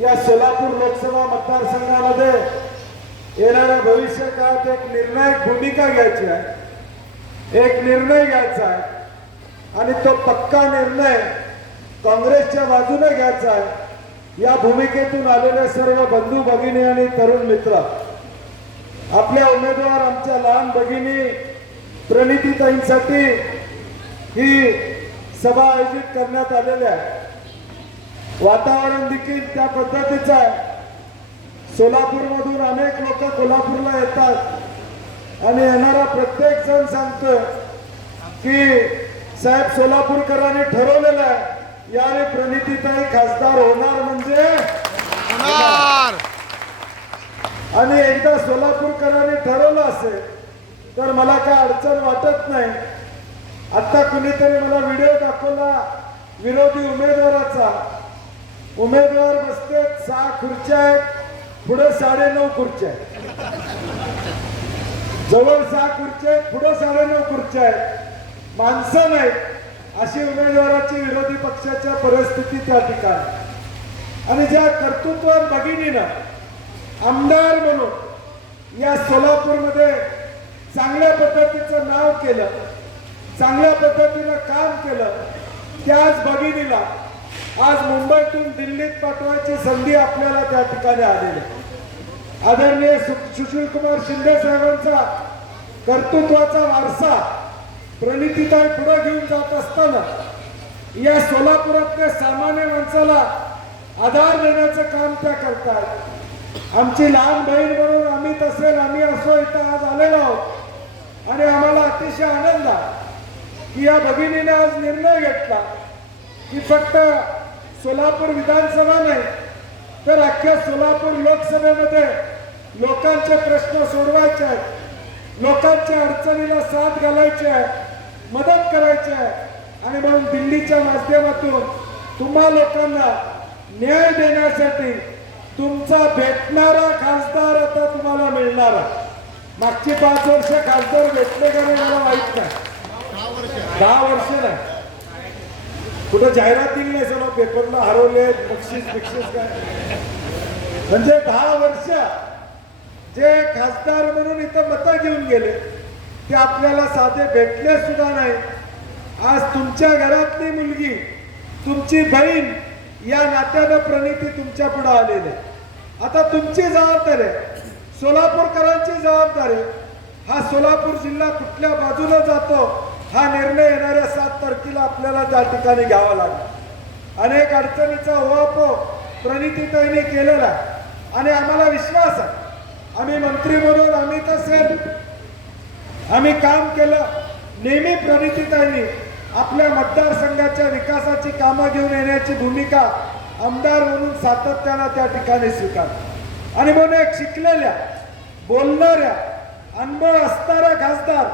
या सोलापूर लोकसभा मतदारसंघामध्ये येणाऱ्या भविष्य काळात एक निर्णायक भूमिका घ्यायची आहे एक निर्णय घ्यायचा आहे आणि तो पक्का निर्णय काँग्रेसच्या बाजूने घ्यायचा आहे या भूमिकेतून आलेले सर्व बंधू भगिनी आणि तरुण मित्र आपल्या उमेदवार आमच्या लहान भगिनी प्रणितीताईंसाठी ही सभा आयोजित करण्यात आलेल्या आहे वातावरण देखील त्या पद्धतीचं आहे सोलापूर मधून अनेक लोक कोल्हापूरला येतात आणि येणारा प्रत्येक जण सांगतोय की साहेब सोलापूरकरांनी ठरवलेलं आहे यावेळी प्रणितीताई खासदार होणार म्हणजे आणि एकदा सोलापूरकरांनी ठरवलं असेल तर मला काय अडचण वाटत नाही आता कुणीतरी मला व्हिडिओ दाखवला विरोधी उमेदवाराचा उमेदवार बसते सहा खुर्च्या आहेत पुढे साडेनऊ खुर्च्या आहेत जवळ सहा खुर्च्या आहेत पुढे साडेनऊ खुर्च्या आहेत माणसं नाहीत अशी उमेदवाराची विरोधी पक्षाच्या परिस्थिती त्या ठिकाणी आणि ज्या कर्तृत्व भगिनीनं आमदार म्हणून या सोलापूरमध्ये चांगल्या पद्धतीचं नाव केलं चांगल्या पद्धतीनं काम केलं त्याच भगिनीला आज मुंबईतून दिल्लीत पाठवायची संधी आपल्याला त्या ठिकाणी आलेली आदरणीय सुशील कुमार शिंदे साहेबांचा कर्तृत्वाचा वारसा प्रणितीताई पुढे घेऊन जात असताना या सोलापुरातल्या सामान्य माणसाला आधार देण्याचं काम त्या करतात आमची लहान बहीण म्हणून आम्ही तसेल आम्ही असो इथं आज आलेलो आहोत आणि आम्हाला अतिशय आनंद आहे की या भगिनीने आज निर्णय घेतला की फक्त सोलापूर विधानसभा नाही तर अख्ख्या सोलापूर लोकसभेमध्ये लोकांचे प्रश्न सोडवायचे आहेत लोकांच्या अडचणीला साथ घालायची आहे मदत करायची आहे आणि म्हणून दिल्लीच्या माध्यमातून तुम्हा लोकांना न्याय देण्यासाठी तुमचा भेटणारा खासदार आता तुम्हाला मिळणार मागची पाच वर्ष खासदार भेटले का नाही मला माहीत नाही दहा वर्ष नाही कुठं जाहिरात नाही सर पेपरला हरवले बक्षीस बक्षीस काय म्हणजे दहा वर्ष जे खासदार म्हणून इथं मतं घेऊन गेले ते आपल्याला साधे भेटले सुद्धा नाही आज तुमच्या घरातली मुलगी तुमची बहीण या नात्यानं प्रणिती तुमच्या पुढे आलेली आता तुमची जबाबदारी आहे सोलापूरकरांची जबाबदारी हा सोलापूर जिल्हा कुठल्या बाजूला जातो हा निर्णय येणाऱ्या सात तारखेला आपल्याला त्या ठिकाणी घ्यावा लागला अनेक अडचणीचा ओवापो प्रणितीताईने केलेला आणि आम्हाला विश्वास आहे आम्ही मंत्री म्हणून आम्ही तसेच आम्ही काम केलं नेहमी प्रणितीताईंनी आपल्या मतदारसंघाच्या विकासाची कामं घेऊन येण्याची भूमिका आमदार म्हणून सातत्यानं त्या ठिकाणी स्वीकारली आणि म्हणून एक शिकलेल्या बोलणाऱ्या अनुभव असणाऱ्या खासदार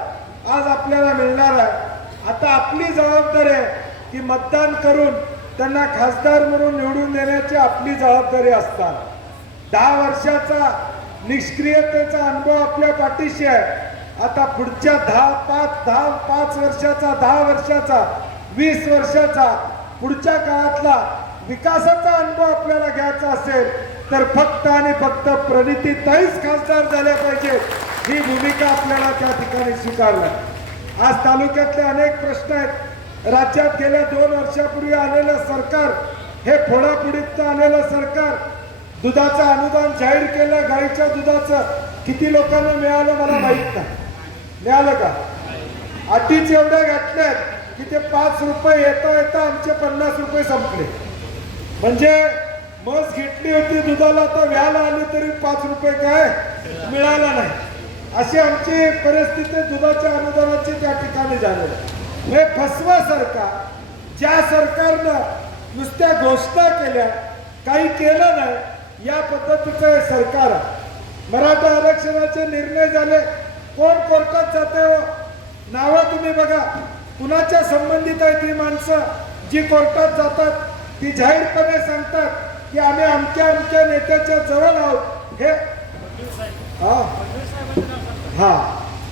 आज आपल्याला मिळणार आहे आता आपली जबाबदारी आहे की मतदान करून त्यांना खासदार म्हणून निवडून देण्याची आपली जबाबदारी असतात दहा वर्षाचा निष्क्रियतेचा अनुभव आपल्या पाठीशी आहे आता पुढच्या दहा पाच दहा पाच वर्षाचा दहा वर्षाचा वीस वर्षाचा पुढच्या काळातला विकासाचा अनुभव आपल्याला घ्यायचा असेल तर फक्त आणि फक्त प्रणितीतही खासदार झाल्या पाहिजेत ही भूमिका आपल्याला त्या ठिकाणी स्वीकारला आज तालुक्यातले अनेक प्रश्न आहेत राज्यात गेल्या दोन वर्षापूर्वी आलेलं सरकार हे फोडापुडीत आलेलं सरकार दुधाचं अनुदान जाहीर केलं गाईच्या दुधाचं किती लोकांना मिळालं मला माहीत नाही मिळालं का अटीच एवढ्या घातल्यात की ते पाच रुपये येता येता आमचे पन्नास रुपये संपले म्हणजे मस घेतली होती दुधाला तर व्याला आली तरी पाच रुपये काय मिळाला नाही अशी आमची परिस्थिती दुधाच्या अनुदानाची त्या ठिकाणी झालेली हे फसवा सरकार ज्या सरकारनं नुसत्या घोषणा केल्या काही केलं नाही या पद्धतीचं हे सरकार मराठा आरक्षणाचे निर्णय झाले कोण कोर्टात जाते हो नावं तुम्ही बघा कुणाच्या संबंधित आहे ती माणसं जी कोर्टात जातात ती जाहीरपणे सांगतात की आम्ही आमच्या आमच्या नेत्याच्या जवळ आहोत हे हा हा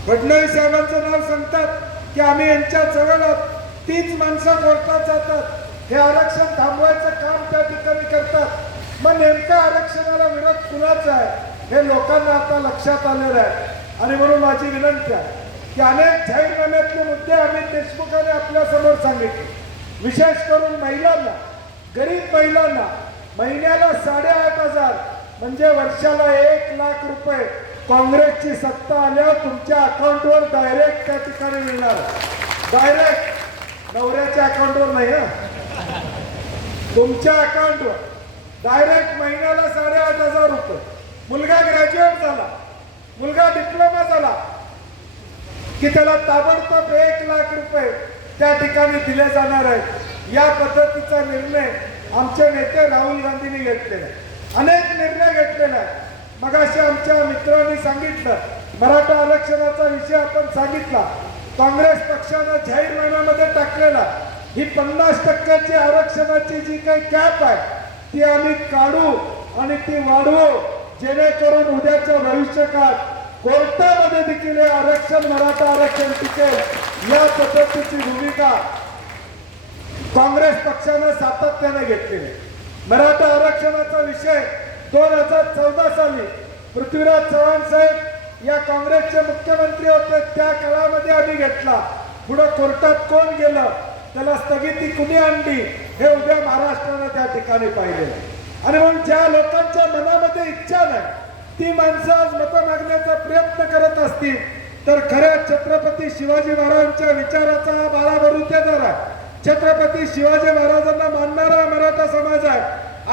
फडणवीस साहेबांचं नाव सांगतात की आम्ही यांच्या जवळ तीच माणसं कोर्टात जातात हे आरक्षण थांबवायचं काम त्या ठिकाणी करतात मग नेमक्या आरक्षणाला विरोध कुणाचा आहे हे लोकांना आता लक्षात आलेलं आहे आणि म्हणून माझी विनंती आहे की अनेक जाहीरनाम्यातले मुद्दे आम्ही देशमुखाने समोर सांगितले विशेष करून महिलांना गरीब महिलांना महिन्याला साडेआठ हजार म्हणजे वर्षाला एक लाख रुपये काँग्रेसची सत्ता आल्यावर तुमच्या अकाउंटवर डायरेक्ट त्या ठिकाणी मिळणार डायरेक्ट नवऱ्याच्या अकाउंटवर नाही ना तुमच्या अकाउंटवर डायरेक्ट महिन्याला आठ हजार रुपये मुलगा ग्रॅज्युएट झाला मुलगा डिप्लोमा झाला की त्याला ताबडतोब एक लाख रुपये त्या ठिकाणी दिले जाणार आहेत या पद्धतीचा निर्णय आमचे नेते राहुल गांधींनी घेतलेला आहे अनेक निर्णय घेतलेले नाही मग आमच्या मित्रांनी सांगितलं मराठा आरक्षणाचा विषय आपण सांगितला काँग्रेस पक्षानं जाहीर जाहीरनाम्यामध्ये टाकलेला ही पन्नास टक्क्याची आरक्षणाची जी काही कॅप आहे ती आम्ही काढू आणि ती वाढवू जेणेकरून उद्याच्या भविष्यकाळात कोर्टामध्ये देखील हे आरक्षण मराठा आरक्षण टिकेल या पद्धतीची भूमिका काँग्रेस पक्षानं सातत्याने घेतलेली मराठा आरक्षणाचा विषय दोन हजार चौदा साली पृथ्वीराज चव्हाण साहेब या काँग्रेसचे मुख्यमंत्री होते त्या काळामध्ये आम्ही घेतला पुढे कोर्टात कोण गेलं त्याला स्थगिती कुणी आणली हे उद्या महाराष्ट्राने त्या ठिकाणी पाहिले आणि मग ज्या लोकांच्या मनामध्ये इच्छा नाही ती माणसं आज मतं मागण्याचा प्रयत्न करत असतील तर खऱ्या छत्रपती शिवाजी महाराजांच्या विचाराचा बाळा भरून ते आहे छत्रपती शिवाजी महाराजांना मानणारा मराठा समाज आहे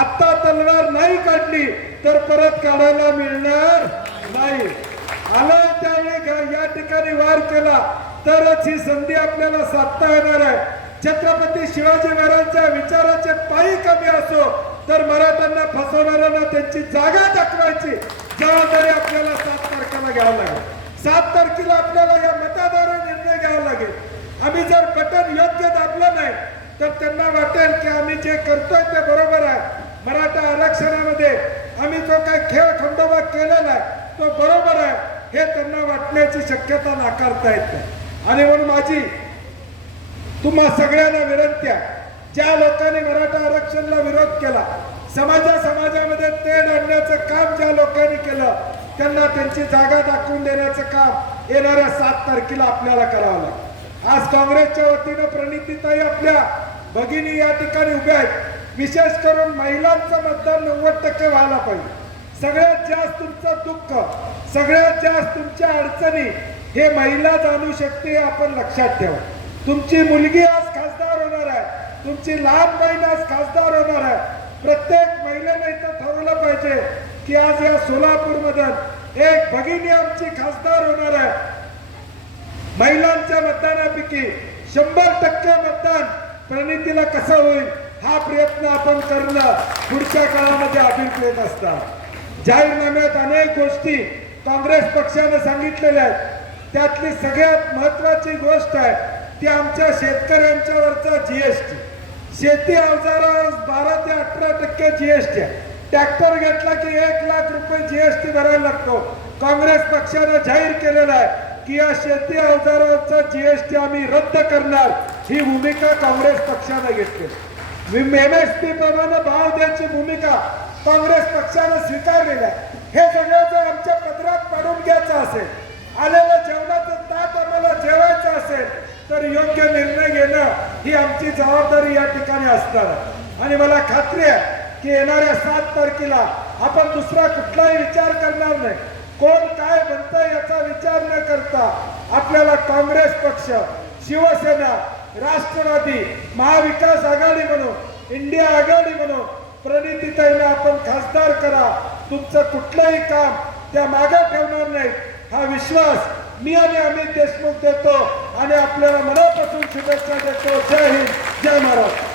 आत्ता तलवार नाही काढली तर परत काढायला मिळणार नाही आलं त्यावेळी या ठिकाणी वार केला तरच ही संधी आपल्याला साधता येणार आहे छत्रपती शिवाजी महाराजांच्या विचाराचे पायी कमी असो तर मराठ्यांना फसवणाऱ्यांना त्यांची जागा दाखवायची जबाबदारी आपल्याला सात तारखेला घ्यावं लागेल सात तारखेला आपल्याला या मतदार आम्ही जर पटन योग्य दाबलं नाही तर त्यांना वाटेल की आम्ही जे करतोय ते बरोबर आहे मराठा आरक्षणामध्ये आम्ही जो काही खेळ खंडोबा केलेला आहे तो बरोबर आहे हे त्यांना वाटण्याची शक्यता नाकारता येते आणि म्हणून माझी तुम्हा सगळ्यांना विनंती आहे ज्या लोकांनी मराठा आरक्षणला विरोध केला समाजा समाजामध्ये तेल आणण्याचं काम ज्या लोकांनी केलं त्यांना त्यांची जागा दाखवून देण्याचं काम येणाऱ्या सात तारखेला आपल्याला करावं लागतं आज काँग्रेसच्या वतीनं प्रणितीताई आपल्या भगिनी या ठिकाणी उभ्या आहेत विशेष करून महिलांचं मतदान नव्वद टक्के व्हायला पाहिजे सगळ्यात जास्त तुमचं दुःख सगळ्यात जास्त तुमच्या अडचणी हे महिला जाणू शकते आपण लक्षात ठेवा तुमची मुलगी आज खासदार होणार आहे तुमची लहान बहीण आज खासदार होणार आहे प्रत्येक महिलेने इथं ठरवलं पाहिजे की आज या सोलापूरमधून एक भगिनी आमची खासदार होणार आहे महिलांच्या मतदानापैकी शंभर टक्के मतदान प्रणितीला कसं होईल हा प्रयत्न आपण करणं पुढच्या काळामध्ये अभिप्रेत असतात जाहीरनाम्यात अनेक गोष्टी काँग्रेस पक्षानं सांगितलेल्या आहेत त्यातली सगळ्यात महत्वाची गोष्ट आहे ती आमच्या शेतकऱ्यांच्या वरचा जीएसटी शेती अवजारा बारा ते अठरा टक्के जीएसटी आहे ट्रॅक्टर घेतला की एक लाख रुपये जीएसटी भरायला लागतो काँग्रेस पक्षाने जाहीर केलेला आहे की या शेती अवजारांचा जीएसटी आम्ही रद्द करणार ही भूमिका काँग्रेस पक्षानं घेतली एमएसपी प्रमाणे भाव द्यायची भूमिका काँग्रेस पक्षानं स्वीकारलेली आहे हे सगळं जर आमच्या पत्रात पाडून घ्यायचं असेल आलेलं जेवणाचं ताट आम्हाला जेवायचं असेल तर योग्य निर्णय घेणं ही आमची जबाबदारी या ठिकाणी असणार आणि मला खात्री आहे की येणाऱ्या सात तारखेला आपण दुसरा कुठलाही विचार करणार नाही कोण काय म्हणतं याचा विचार न करता आपल्याला काँग्रेस पक्ष शिवसेना राष्ट्रवादी महाविकास आघाडी म्हणून इंडिया आघाडी म्हणून प्रणितीताईला आपण खासदार करा तुमचं कुठलंही काम त्या मागे ठेवणार नाही हा विश्वास मी आणि अमित देशमुख देतो आणि आपल्याला मनापासून शुभेच्छा देतो जय हिंद जय महाराष्ट्र